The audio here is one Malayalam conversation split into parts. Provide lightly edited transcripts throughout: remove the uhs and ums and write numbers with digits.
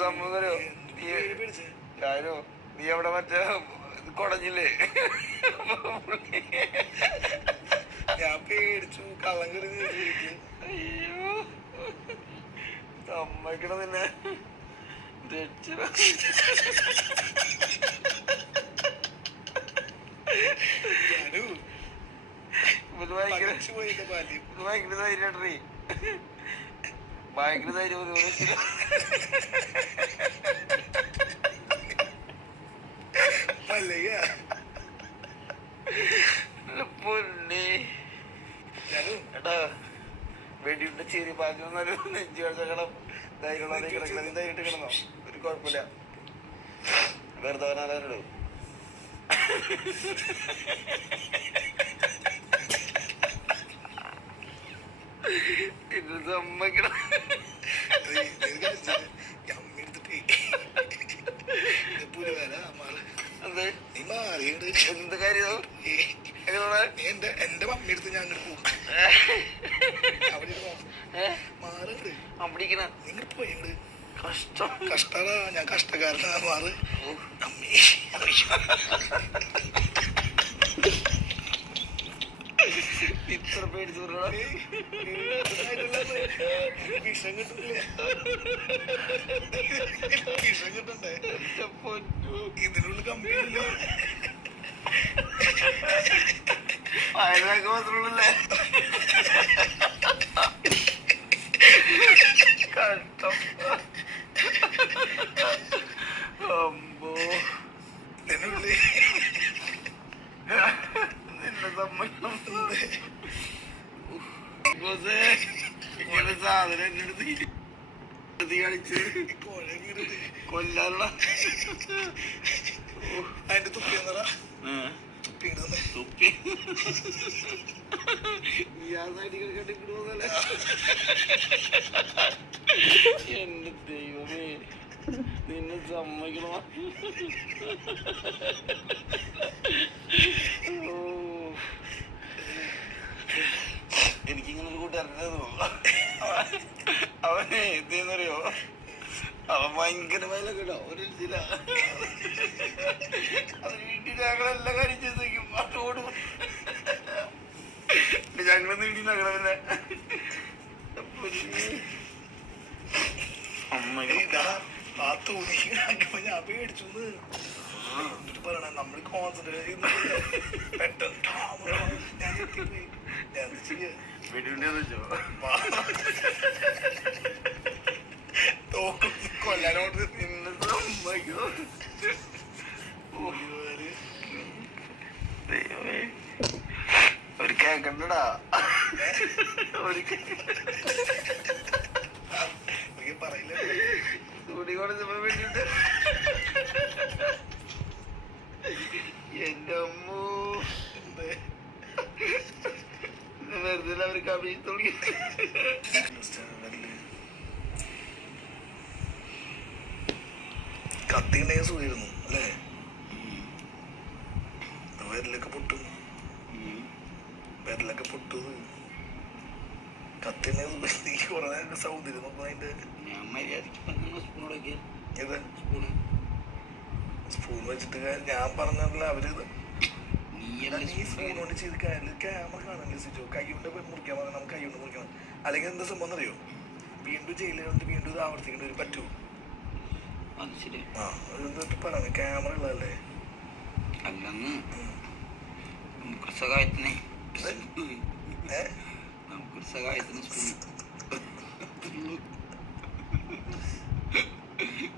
സംഭവം ഞാനോ നീ അവിടെ മറ്റേ കൊടഞ്ഞില്ലേ ഞാൻ പേടിച്ചു കള്ളം കയറി. അയ്യോ സമ്മതിക്കണം നിന്നെ ഭയങ്കര ധൈര്യട്ടീ ഭയങ്കര ധൈര്യം പൊന്നെ എടാ വെടിയുണ്ട് ചെറിയ പാചകം നെഞ്ചു കഴിച്ചക്കണം ധൈര്യമുള്ള കിടക്കണം. നീ ധൈര്യമായിട്ട് കിടന്നോ, ഒരു കുഴപ്പമില്ല. വെറുതെ പറഞ്ഞാലോ ഇത് സമ്മതിക്കണം. എന്ത് കാര്യം എന്റെ മമ്മി എടുത്ത് ഞാൻ പോകും. അപ്പിടിക്കണ നിങ്ങൾ പോയി കഷ്ടം കഷ്ടാടാ. ഞാൻ കഷ്ടക്കാരനാ മാറ്. അമ്മി ഇത്ര പേടിച്ചു വിഷം കിട്ടുന്നില്ല. വിഷം കിട്ടണ്ടേ? ഇതിനുള്ള കമ്പിയില്ല. അയൽവാക്ക് മാത്രമുള്ളല്ലേ കഷ്ടം. അമ്പോ ഇതിനുള്ളിൽ നിന്നെ സമ്മതിക്കണം. ഇങ്ങനെ സാധനം എന്നെ കളിച്ച് കൊല്ലാനുള്ള അതിന്റെ തുപ്പി എന്നടാ. തുപ്പി എന്റെ ദൈവമേ നിന്നെ സമ്മതിക്കണോ. എനിക്കിങ്ങനെ ഒരു കൂട്ടുകാരനോ അവനെ എത്തിയെന്നറിയോ, അവൻ ഭയങ്കര വയലൊക്കെ കേട്ടോ. ഒരു ചില അത് വീട്ടിൽ ഞങ്ങളെല്ലാം കഴിച്ചേക്കും അതോട് ഞങ്ങൾ നീട്ടി ഞങ്ങളെ ആ തുണി ഞാൻ പേടിച്ചു പറയണ. നമ്മൾ കോൺസെൻട്രേറ്റ് ചെയ്യുന്ന പെട്ടെന്ന് ഞാൻ എത്തിപ്പോയി. ഞാൻ ചെയ്യാ കൊല്ലാനോട് ഒരു കേക്കണ്ടടാ. പറയില്ല തുണി കൊടുത്തപ്പോ വേണ്ടിട്ട് എന്റെ അമ്മൂ വെറുതെ അവർക്ക് അഭിനയിത്തോളി. കത്തിണ്ടെങ്കിൽ സുഖമായിരുന്നു അല്ലേ? വിരലൊക്കെ പൊട്ടും, വിരലൊക്കെ പൊട്ടത്. കത്തിണ്ടെങ്കിൽ കുറെ നേരം സൗണ്ട് ഇരുന്നു. അതിന്റെ സ്പൂൺ വെച്ചിട്ട് ഞാൻ പറഞ്ഞല്ല അവര് ഈ സ്പൂൺ കൊണ്ട് ചെയ്ത് ക്യാമറ കാണാനില്ല സിജോ. കൈ കൊണ്ട് മുറിക്കാൻ പറഞ്ഞാൽ നമുക്ക് കൈ കൊണ്ട് മുറിക്കണം. അല്ലെങ്കിൽ എന്താ സംഭവം എന്നറിയോ, വീണ്ടും ജയിലിൽ കൊണ്ട് വീണ്ടും ഇത് ആവർത്തിക്കേണ്ടി വരും. പറ്റുമോ? ആ അതെന്തൊട്ട് പറഞ്ഞു, ക്യാമറ ഉള്ളതല്ലേ. അല്ലെന്ന് സഹായത്തിന് സഹായത്തിന്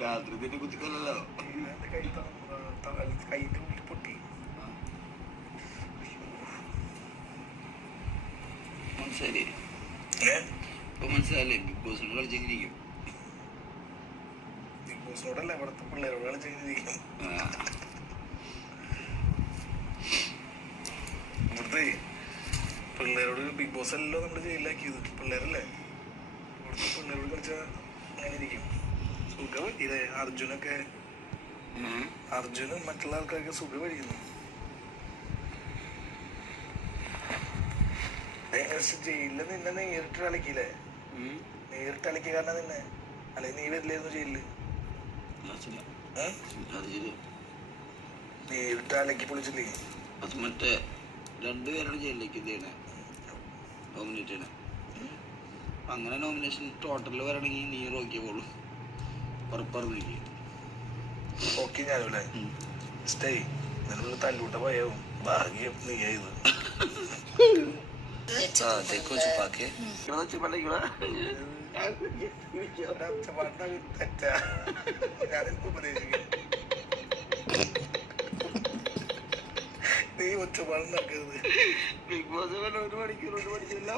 രാത്രി തന്നെ കുത്തിക്കൊല്ലല്ലോ. കൈന്റെ ഉള്ളിൽ പൊട്ടി. മനസ്സിലായില്ലേ? ഇപ്പൊ മനസ്സിലായില്ലേ? ബിഗ് ബോസിനോട് കളിച്ചെങ്ങനെയിരിക്കും? ബിഗ് ബോസിനോടല്ല, ഇവിടുത്തെ പിള്ളേരോട് കളിച്ചെങ്ങനെയിരിക്കും? ഇവിടുത്തെ പിള്ളേരോട് ബിഗ് ബോസ് അല്ലല്ലോ നമ്മള് ജയിലാക്കിയത്. പിള്ളേരല്ലേ? ഇവിടുത്തെ പിള്ളേരോട് കളിച്ചാൽ അങ്ങനെ ഇരിക്കും. സുഖം പറ്റിയില്ലേ? അർജുനും മറ്റുള്ള ആൾക്കാർക്ക് സുഖം പഠിക്കുന്നു. ജയിലില് നിന്നെ നേരിട്ട് കളിക്കില്ലേ? നേരിട്ട് കളിക്കുക കാരണം നിന്നെ, അല്ലെങ്കിൽ നീ വരില്ലായിരുന്നു ജയിലില്. നേരിട്ട് അലക്കി പൊളിച്ചില്ലേ? അത് മറ്റേ രണ്ടുപേരുടെ ജയിലിലേക്ക് ഇത് ചെയ്യണേ, നോമിനേറ്റ് ചെയ്യണേ. അങ്ങനെ നോമിനേഷൻ ടോട്ടലിൽ വരണമെങ്കിൽ നീ റോക്കിയേ പോളൂ, ഉറപ്പറന്നിരിക്കും. ഓക്കെ ഞാനല്ലേ സ്റ്റേ നിന്നുള്ള തല്ലൂട്ട ഭയവും ഭാഗ്യം നീയായത്. നീ ഒച്ചപ്പാടും നടക്കരുത്. ബിഗ് ബോസ് ഒരു മണിക്കൂറില്ല.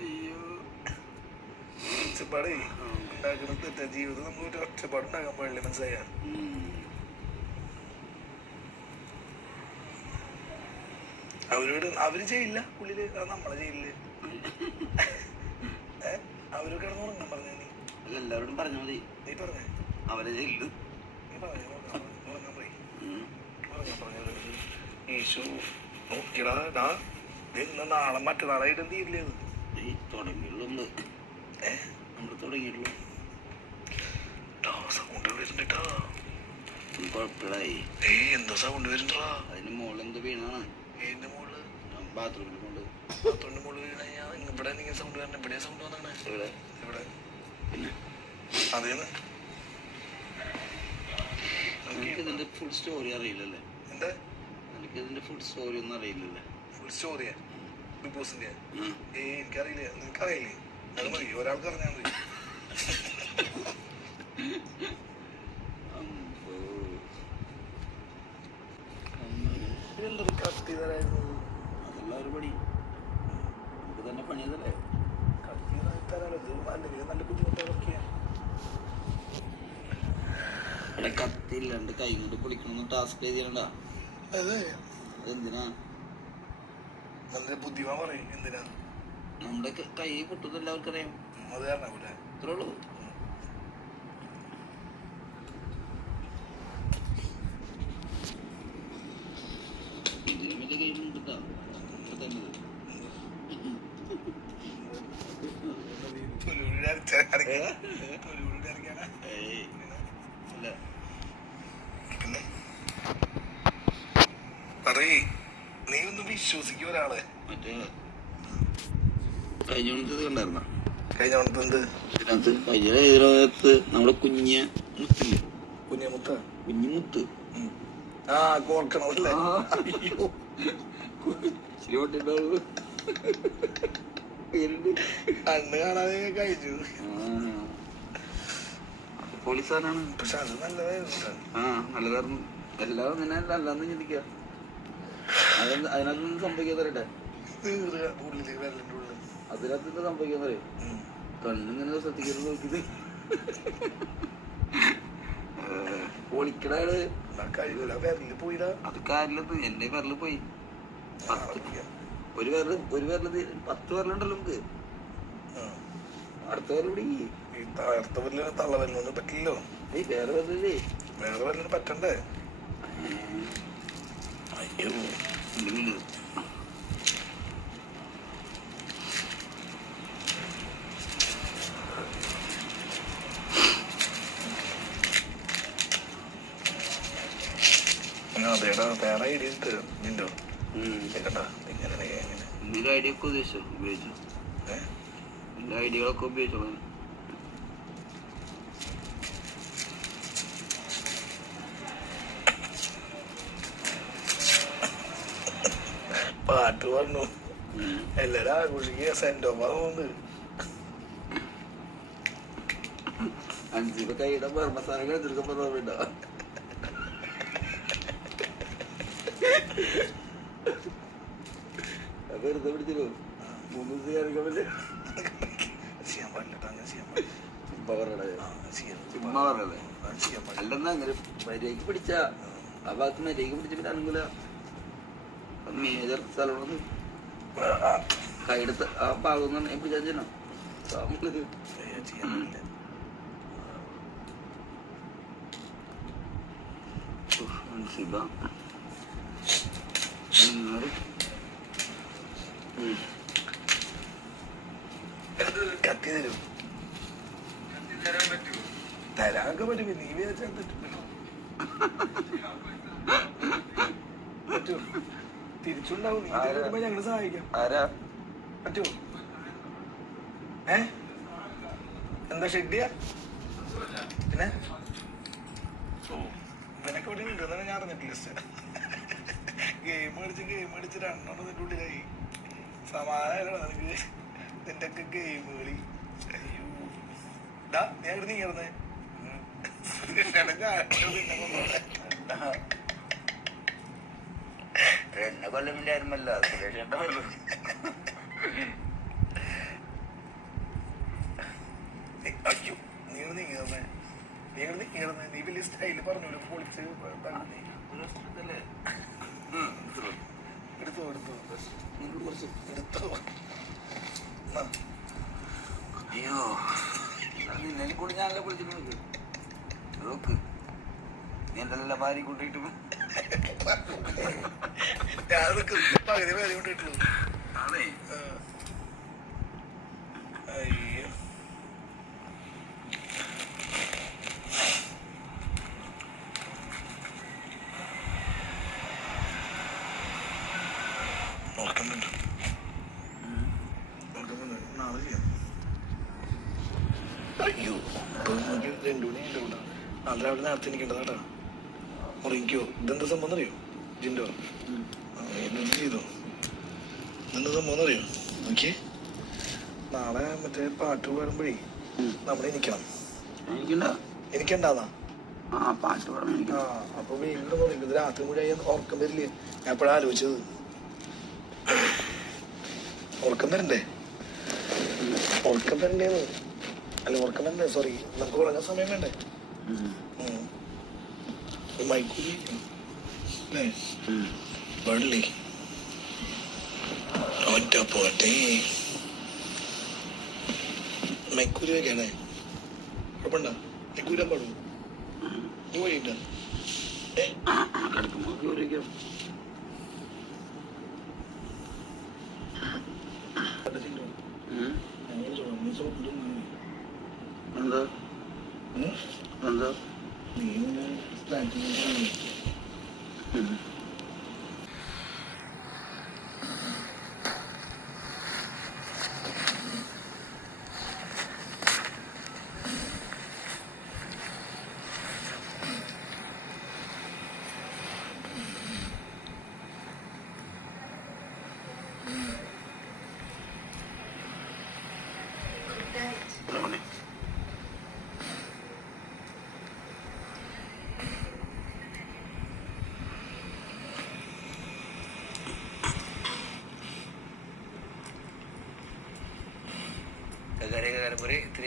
അയ്യോ ഒച്ചപ്പാടേ ഉണ്ടാക്കുന്നത് തെറ്റാ. ജീവിതം നമുക്ക് ഒരു ഒച്ചപ്പാടുണ്ടാകാൻ പാടില്ല, മനസ്സിലായ? അവര് ചെയ്യില്ല ഉള്ളില്, നമ്മളെ ചെയ്യില്ല. അവര് കിടന്നുറങ്ങാൻ പറഞ്ഞ നീ എല്ലാവരോടും പറഞ്ഞ മതി. നീ പറഞ്ഞേ അവരെ ചെയ്യില്ല. നീ പറഞ്ഞു ഉറങ്ങാൻ പോയി ഉറങ്ങാൻ പറഞ്ഞത് ഈശോ നോക്കിയടാ. നാളെ മറ്റന്നാളായിട്ട് തീരില്ലേ? തുടങ്ങിയുള്ളൂ നമ്മൾ തുടങ്ങിയുള്ളൂ. സൗണ്ട് വരുന്നുണ്ടാ. കുഴപ്പമില്ലായി. എന്താ സൗണ്ട് വരുന്നുണ്ടാ? അതിന് മോള് എന്ത് വീണാണ്? എന്റെ മോള് ബാത്റൂമിൽ കൊണ്ട്. ബാത്റൂമിന്റെ മോള് വീണ ഇവിടെ എന്തെങ്കിലും സൗണ്ട് വരണം. ഇവിടെ സൗണ്ട് വന്നാണ് ഇവിടെ ഇവിടെ. പിന്നെ അതേന്ന് എനിക്ക് ഇതിന്റെ ഫുൾ സ്റ്റോറി അറിയില്ലല്ലേ? എന്താ എനിക്ക് ഇതിന്റെ ഫുൾ സ്റ്റോറി ഒന്നും അറിയില്ലല്ലേ? ഫുൾ സ്റ്റോറിയാ ബിഗ് ബോസിന്റെ? എനിക്കറിയില്ല. നിനക്കറിയില്ലേ? അത് മതി, ഒരാൾക്ക് അറിഞ്ഞാൽ മതി. കത്തി തരായിരുന്നു. അതെല്ലാവരും പണി നമുക്ക് തന്നെ പണിയതല്ലേ. കത്തി തരാനോ? അല്ലെങ്കിൽ നല്ല ബുദ്ധിമുട്ടൊക്കെയാ. ഇവിടെ കത്തി ഇല്ലാണ്ട് കൈ കൊണ്ട് പൊളിക്കണമെന്ന് ടാസ്ക് എഴുതിയാണ്ടാ. അതെ, അതെന്തിനാ? നല്ല ബുദ്ധിമാ പറയും. എന്തിനാ? നമ്മുടെ കൈ പൊട്ടുന്ന എല്ലാവർക്കും അറിയാം. അത് കാരണം ഇവിടെ ഇത്രേ ഉള്ളൂ. ഇതിനും വലിയ കൈ കൊണ്ടിട്ടാ തന്നെ. പിന്നെ പറയേ, നീ ഒന്ന് വിശ്വസിക്കും ഒരാളെ. മറ്റേ കഴിഞ്ഞ മണിത്തത് കണ്ടായിരുന്ന? കഴിഞ്ഞ മണത്ത് എന്ത്? ഇതിനകത്ത് കഴിഞ്ഞ ഇതിനകത്ത് നമ്മുടെ കുഞ്ഞ് മുത്തില്ലേ? കുഞ്ഞമുത്ത കുഞ്ഞുമുത്ത്. ആ കോർക്കണമല്ലേ? കണ്ണ് കാണാതെ കഴിച്ചു. പോലീസുകാരാണ്. പക്ഷെ അത് നല്ലതായിരുന്നു. നല്ലതായിരുന്നു. എല്ലാവരും നിന്നെ നല്ലതെന്ന് ചിന്തിക്കുക. അതിനകത്ത് സംഭവിക്കാൻ തരട്ടെ. ഉള്ളില് വിരലിന്റെ ഉള്ളിൽ അതിനകത്ത് എന്താ സംഭവിക്കാൻ പറയും? കണ്ണിങ്ങനെ ശ്രദ്ധിക്കരുത്, നോക്കിയത് പൊളിക്കടാണ്. വിരലില് പോയിടാ. അത് കാര്യമില്ലത്. എന്റെ വിരല് പോയി. ഒരു വിരല് 10 വിരലുണ്ടല്ലോ നമുക്ക്. അടുത്ത വിരൽ പിടി. അടുത്ത വിരലിന് തള്ളവിരലൊന്നും പറ്റില്ലല്ലോ. വേറെ വിരലല്ലേ? വേറെ വിരലിന് പറ്റണ്ടേ? അയ്യോ അതേടാ, വേറെ ഐഡിയ ഉണ്ട് നിന്റെ. കേട്ടാ ഇങ്ങനെ എന്തെങ്കിലും ഐഡിയ ഒക്കെ ഉപയോഗിച്ചു. എന്റെ ഐഡിയകളൊക്കെ ഉപയോഗിച്ചോളൂ. പാട്ട് പറഞ്ഞു എല്ലാരും ആഘോഷിക്കുക. സെന്റ് ഓഫ് ആവുന്നുണ്ട്. അഞ്ചിപ്പോ കൈയുടെ മസാല എടുത്തിരിക്കാൻ പറഞ്ഞോ? വെറുതെ പിടിച്ചല്ലോ 3 ദിവസം കയറിക്കാൻ പറ്റേ. ചെയ്യാൻ പാടില്ല, അങ്ങനെ ചെയ്യാൻ ചുമ്മാ പറഞ്ഞല്ലേ? അല്ലെന്നാ അങ്ങനെ മര്യാദക്ക് പിടിച്ച ആ ഭാഗത്ത് മര്യാദക്ക് പിടിച്ച പിന്നെ അനുകൂല മേജർ സ്ഥലമാണ്. കൈയെടുത്ത് ആ ഭാഗം പിടിച്ചാൽ ചെയ്യണം. കത്തി തരും. തരാനൊക്കെ പറ്റും, നീ വിചാരിച്ചാൽ പറ്റുമോ? തിരിച്ചുണ്ടാവും, നീ വരുമ്പോ ഞങ്ങള് സഹായിക്കാം. പറ്റുമോ? എന്താ ഷെഡിയ? പിന്നെ ഇവനൊക്കെ ഇവിടെ ഉണ്ട്, എന്നാണ് ഞാൻ അറിഞ്ഞിട്ടില്ല. ഗെയിം കളിച്ച് രണ്ടെണ്ണം നിന്റെ ഉള്ളിലായി. സമാധാനമല്ലോ നിനക്ക് നിന്റെ ഒക്കെ ഗെയിം കളി. അയ്യോ ഞാൻ ഇവിടെ നീങ്ങുന്നേ എന്നെ കൊല്ലമില്ലായിരുന്നല്ലോ സുരേഷേട്ട അയ്യോ നീ വലിയ സ്റ്റൈല് പറഞ്ഞോളൂ. പൊളിച്ച് എടുത്തോ. അയ്യോ നിന്നെ കൂടി ഞാനല്ല പൊളിച്ചിട്ട് നോക്ക്, നീ എന്തെല്ലാം ഭാര്യ കൂട്ടിയിട്ട് പകുതി പേരെ കൊണ്ടിട്ടുള്ളൂ. അതെ അയ്യോ നോക്കുന്നുണ്ട്, നാളെ ചെയ്യാം. അയ്യോ നമുക്ക് 2 മണി ഉണ്ടാവും. നാളെ രാവിലെ നേരത്തെ എനിക്കുണ്ടതാട്ടാ. മുറിക്കോ? ഇതെന്താ സംഭവം അറിയോ ജിൻഡോ? എന്ത് ചെയ്തോ? ഇതെന്താ സംഭവം അറിയോ? ഓക്കെ, നാളെ മറ്റേ പാട്ട് പാടുമ്പോഴേ നമ്മൾ എനിക്കുണ്ടാന്നാ. അപ്പൊ വീണ്ടും ഇത് രാത്രി മുഴുവൻ ഉറക്കം വരില്ലേ? ഞാൻ എപ്പോഴാ ആലോചിച്ചത്. ഉറക്കം വരണ്ടേ? ഉറക്കം വരണ്ടേന്ന് അല്ല, ഉറക്കം വരണ്ടേ, സോറി, നമുക്ക് ഉറങ്ങാൻ സമയം വേണ്ടേ? മൈക്കൂലി അല്ലേ? പാടില്ലേ? ഒറ്റ പോട്ടെ, മൈക്കൂലി വെക്കാണേ. കുഴപ്പമുണ്ടോ? മൈക്കൂരാൻ പാടും നീ വഴിയിട്ടാ? എന്താ എന്താ നീ സ്റ്റാർട്ടിങ് കരപുരി 3